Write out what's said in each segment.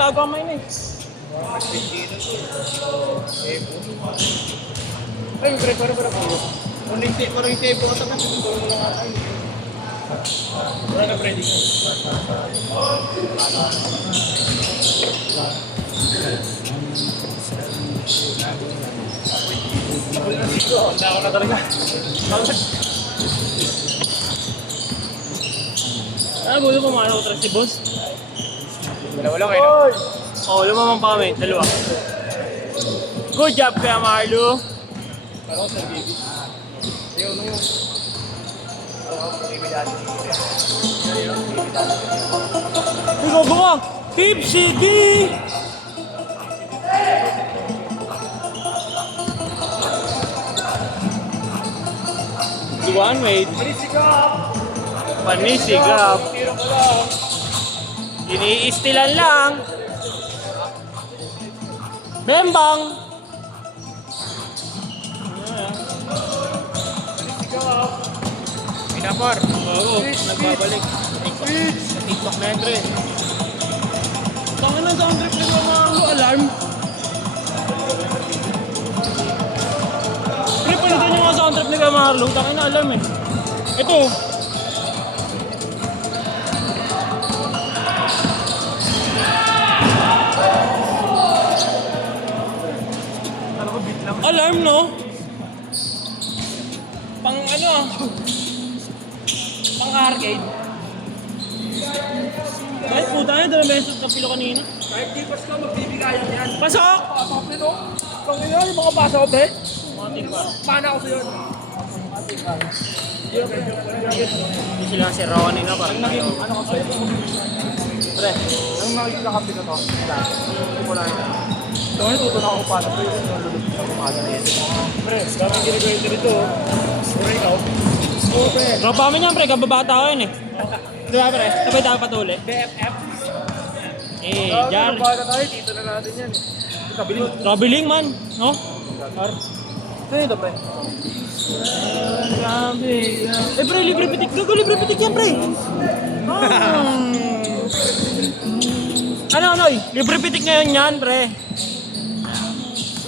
bago ang main eh. Ay, break ko na po. Kuning tape ko tapos ito mo lang ata. Wala na ready. Wala ako na talaga. Ano ba yung kumano ko si boss? Wala kayo. Oo, lumamang pa kami. Dalawa. Good job kaya Marlo. Parang sa baby. Ayun, no. Ikaw ba? Keep City! Duan, wait. Panisigap. Iniistilan lang. Bembang. Pinapar. Oo, nagbabalik. Sa TikTok na yan, pre. Tangin na sound trip na mga alarm. Pre, palitan yung mga sound trip ni Marlo. Tangin na alarm eh. Ito. Alarm, no? Pang ano? Pang arcade. Kahit puta niya, dalawang beses kapilo kanina. Kahit di pas ka, magbibigayan yan. Pasok! Pasok nito. Pang ina, yung mga pasok, pre. Matin pa. Paano ako sa'yo? Hindi sila si Ronnie na pa. Ang naging, ano ko sa'yo? Pre, Ang naging kakapit na to. Hindi ko lang yan. So, natuto na ako paano. Pero yung nalulog sa kumada na yan. Pre, dami ginagawin dito. Pre, ikaw. Oo, pre. tropa kami niyan, pre. Kababata ko yun eh. Di ba, pre? Sabay tayo patuli. BFF. Jar. Baka tayo, dito na natin yan. Kabiling. Traveling man, no? Ano ito, pre? Grabe. Eh, pre, libre pitik. Gago, libre pitik yan, pre. Ano, Noy? Libre pitik ngayon yan, pre.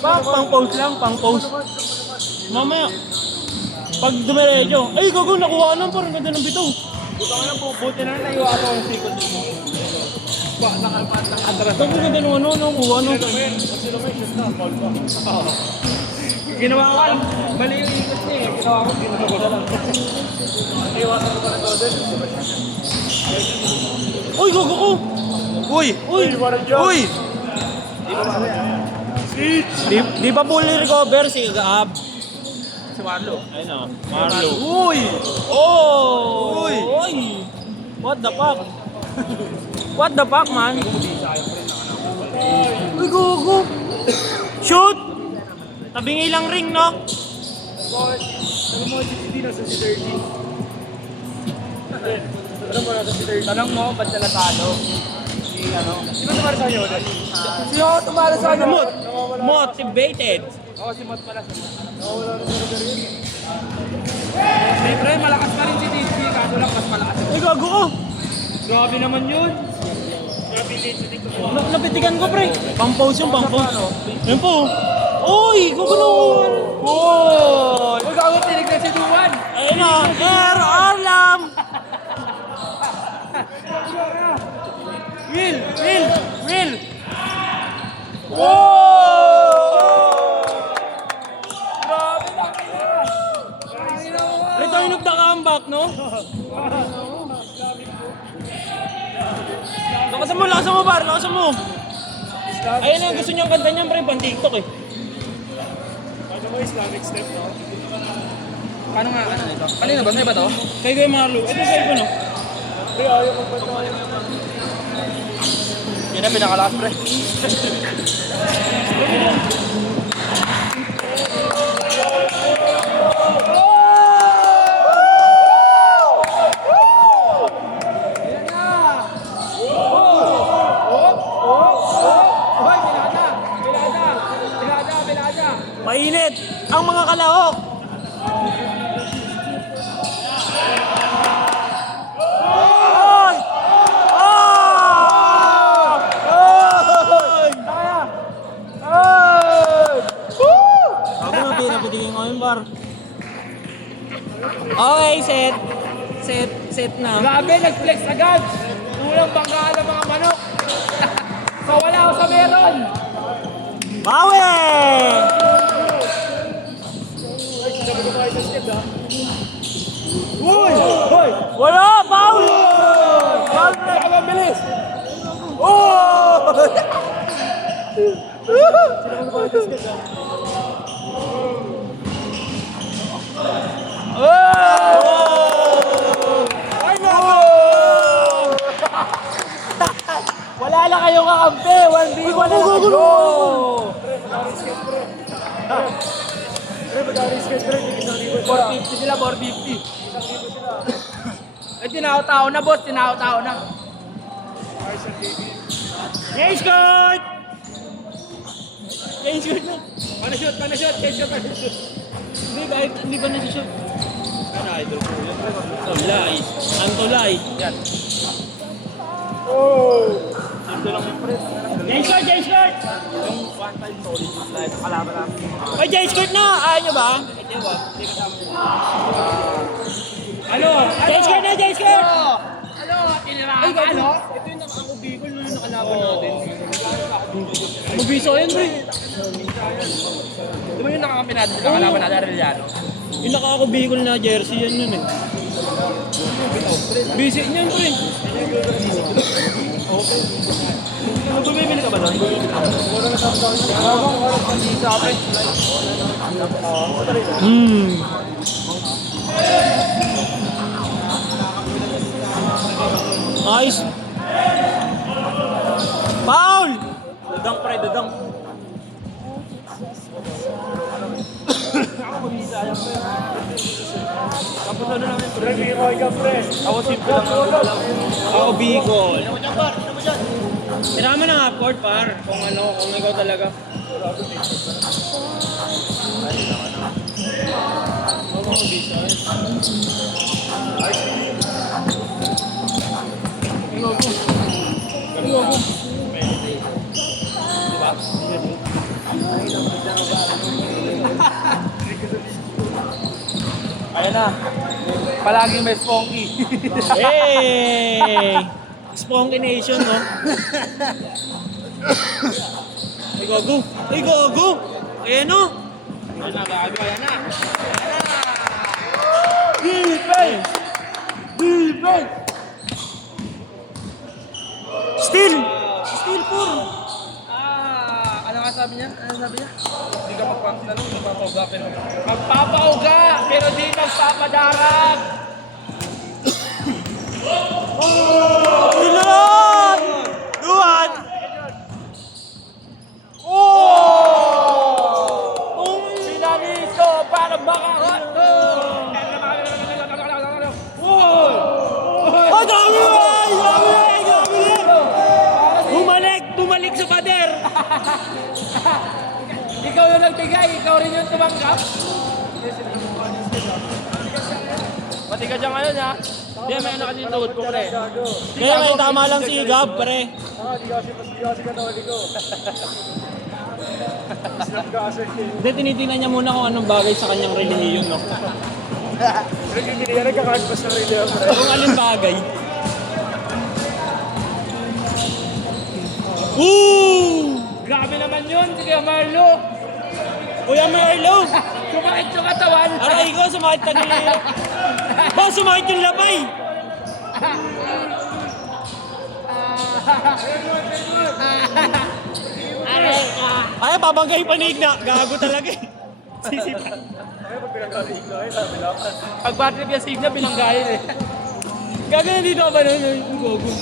Pang post lang, pang post. Mamaya. Pag dumiretso. Ay, gago, nakuha nun, parang ganda ng bitaw. Buta ko lang po, buti na lang naiwa ako ang sikot mo. Nakatras. Gago, ganda ng ano, nakuha nun. Ginawa ko lang. Mali yung ikot niya eh. Ginawa ko na lang. Iwasan ko pa ng Golden. Uy, gago ko. Uy! Uy! Uy! Di pa fully recover si Gaab. Si Marlo. Ayun na, Marlo. Uy! Oh! Uy! Uy! What the fuck? What the fuck, man? Uy, go! Shoot! Tabing ilang ring, no? Sabi mo, si Dino sa si 30. Tanong mo na sa si 30. Tanong mo, ba't siya natalo? Si ano? Sino tumara sa inyo ulit? Sino tumara sa inyo? Motivated. Oo, si Mot pala. Nawawala na sa yun. Siyempre, malakas pa rin si DJ. Kaso lang, mas malakas. Uy, gago ko! Grabe naman yun. Napitikan ko, pre. Pang-pose yung pang-pose. Yan po. Uy, gugulo. Oh! Uy, gago, tinignan si Duan. Ayun na, air alarm. Will. Oh! Grabe na kaya. Return of the comeback, no? Lakasan mo, bar. Lakasan mo. Ayun na, gusto niyang kanta niyan, pre. Pan-TikTok eh. Ano mo Islamic step, no? Paano nga, ano ito? Kanina ba? Sa'yo ba to? Kay Kuya Marlo. Ito sa'yo ko, no? Pre, ayaw ko pa ito. Yan na, pinakalakas, pre. Mainit ang mga kalahok. Oy! Oh! Oh! Set na. Grabe, nag-flex agad. Kulang banggaan ng mga manok. So wala ako sa meron. Bawi! Uy! Uy! Wala! Foul! Foul na! Ang bilis! Oh! Ay, naku! Wala lang kayong kakampi! 1v1 na lang! Go! Pre, magkakaroon skate pre, hindi isang libo sila. 450 sila, 450. Isang libo sila. Ay, tinao-tao na, boss. Tinao-tao na. Arson baby. Game skirt! Game skirt na. Panashoot, panashoot, headshot, panashoot. Hindi ba nasi-shoot? Ano, idol ko yun. Tolay. Ang tolay. Yan. Oh! Simple lang yung pre. Game skirt! Game skirt! Yung one time solid yung live, kalaban namin. Ay, game skirt na! Ayaw nyo ba? Hindi ba? Hindi kasama nila. Ano? Game skirt na! Game skirt! Ano? Tinirahan ka, ano? Ito yung nakakubigol na yung nakalaban natin. Magbisa yan, pre. Di ba yung nakakampi natin, nakalaban natin, Arellano? Yung nakakabihikol na jersey, yan yun eh. Busy niyan, pre. Bumibili ka ba doon? Wala na sa doon. Habang oras pa dito, pre. Nice. Foul! Dadang pre, dadang. Tapos ano lang yung pre? Pre, ka pre. Ako simple lang ako lang. Ako, Bicol. Tira mo na nga, Port, par. Kung ano, kung ikaw talaga. Ayan na. Palaging may spunky. Hey! Spunky Nation, no? Ay, gogo! Ay, gogo! Ayan, no? Ayan na, gago. Ayan na. Defense! Defense! Steal! Steal, pur! Ano nga sabi niya? Ano sabi niya? Hindi ka magpapantalong, magpapauga pero... Magpapauga! Pero di magpapadarag! Tulad! Duhan! Oh! Finalisto para makakot! Oh, dami ba? Dami! Bumalik sa pader! Ikaw yung nagbigay, ikaw rin yung tumanggap. Pati ka dyan ngayon ha. Hindi, may ano kasi tuhod ko pre. Kaya may tama lang si Gab, pre. Di kasi katawan ko. Hindi, tinitingnan niya muna kung anong bagay sa kanyang relihiyon, no? Pero hindi niya nagkakagpas ng rin niya pre. Kung anong bagay. Woo! Grabe naman yun, sige Marlo. Kuya Merlo! Sumakit yung katawan. Aray ko, sumakit ka nila. Ba, sumakit yung labay! Aray ka. Ay, babanggay panig na. Gago talaga eh. Sisipa. Pag bad trip yung signa, bilanggayin eh. Gago na dito ka ba nun? Gogo.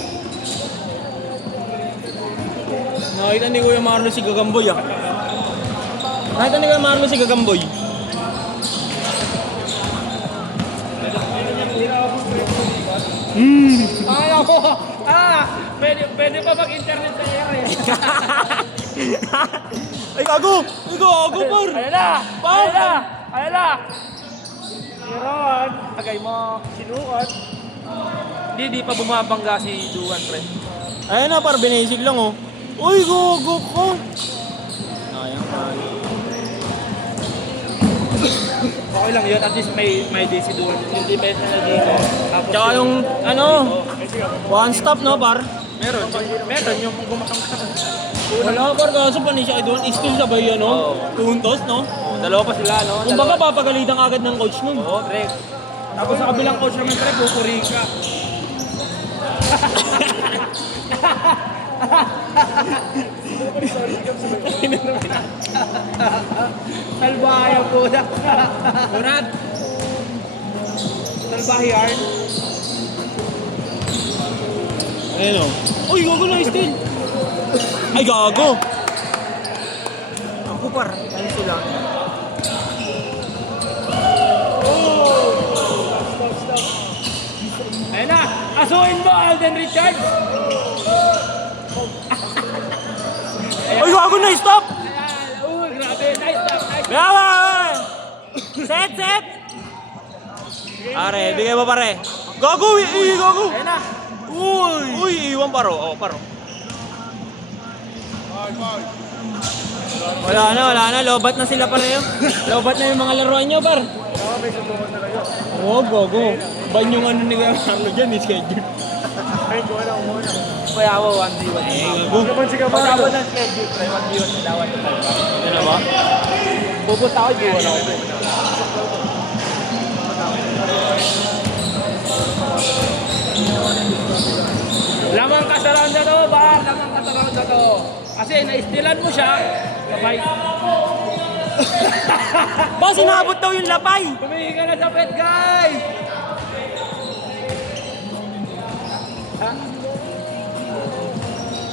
Nakita ni Kuya Marlo si Gagamboy ah. Nakita ni Kuya Marlo si Gagamboy. Ano ko? Pwede pa mag-internet sa air eh. Ay, gago! Ay, gago, par! Ayan na! Ayan na! Ayan na! Meron! Agay mo. Sinuot. Di pa bumabangga si Duan, pre. Ayan na, par, binasig lang oh. Uy, gago ko! Sayang, Okay lang yun, at least may DC doon. Yung defense na dito. Tapos Tsaka yung, ano, one stop, no, par? meron yung gumakang ka. Wala, par, kaso panis siya doon. Still sabay, ano, tuntos, no? Dalawa pa sila, no? Kung baka papagalitan agad ng coach nun. Oo, pre. Tapos sa kabilang coach naman, pre, pupuri ka. Salbahe po na. Murat. Salbahe yarn. Ayun, o. Uy, gago na, still. Ay, gago. Ang kupar. Ano sila? Ayun na. Asuhin mo, Alden Richards. Ay, gago na, stop. Uy, grabe. Nice stop. Nice. Bravo! Set, set! Pare, bigay mo pare. Gago, gago. Ayun na. Uy, iwan paro. Oh, paro. Wala na. Lobat na sila pareho. Lobat na yung mga laruan nyo, par. Oo, gago. Ban yung ano ni Carlo dyan, schedule. Kaya ako 1v1. Gago. Pagkabot ng schedule, 1v1 na dawan. Ano ba? Pupunta ako, iwan ako. Lamang ka sa round na to, Bar. Lamang ka sa round na to. Kasi naistilan mo siya, sabay. Ba, sinabot daw yung lapay. Tumingin ka na sa pet, guys!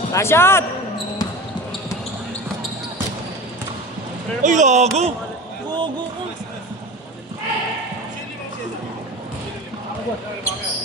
Rashad! Uy, gago. Gago.